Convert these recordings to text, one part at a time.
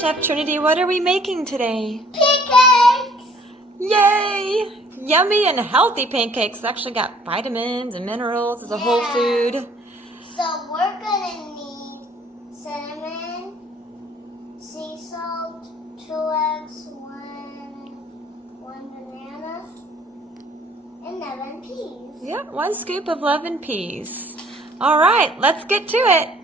Chef Trinity, what are we making today? Pancakes! Yay! Yummy and healthy pancakes. Actually got vitamins and minerals. It's a whole food. So we're gonna need cinnamon, sea salt, 2 eggs, one banana, and 11 peas. Yep, 1 scoop of 11 peas. All right, let's get to it.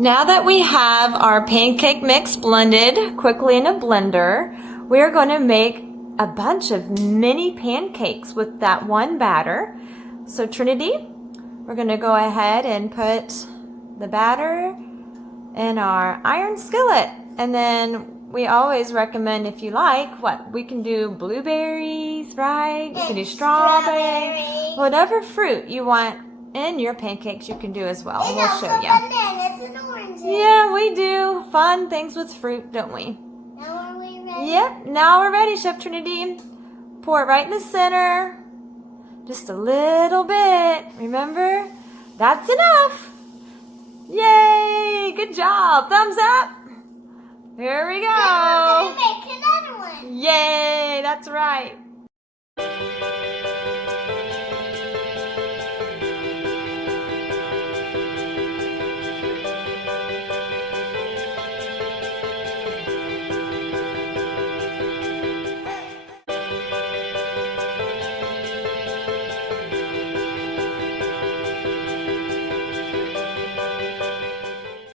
Now that we have our pancake mix blended quickly in a blender, we're going to make a bunch of mini pancakes with that one batter. So Trinity, we're going to go ahead and put the batter in our iron skillet. And then we always recommend, if you like, we can do blueberries, right? You can do strawberry, whatever fruit you want in your pancakes you can do as well. And we'll show you. Bananas and oranges. Yeah, we do fun things with fruit, don't we? Now are we ready? Yep, now we're ready, Chef Trinity. Pour it right in the center. Just a little bit. Remember? That's enough. Yay! Good job. Thumbs up. Here we go. We're gonna make another one. Yay! That's right.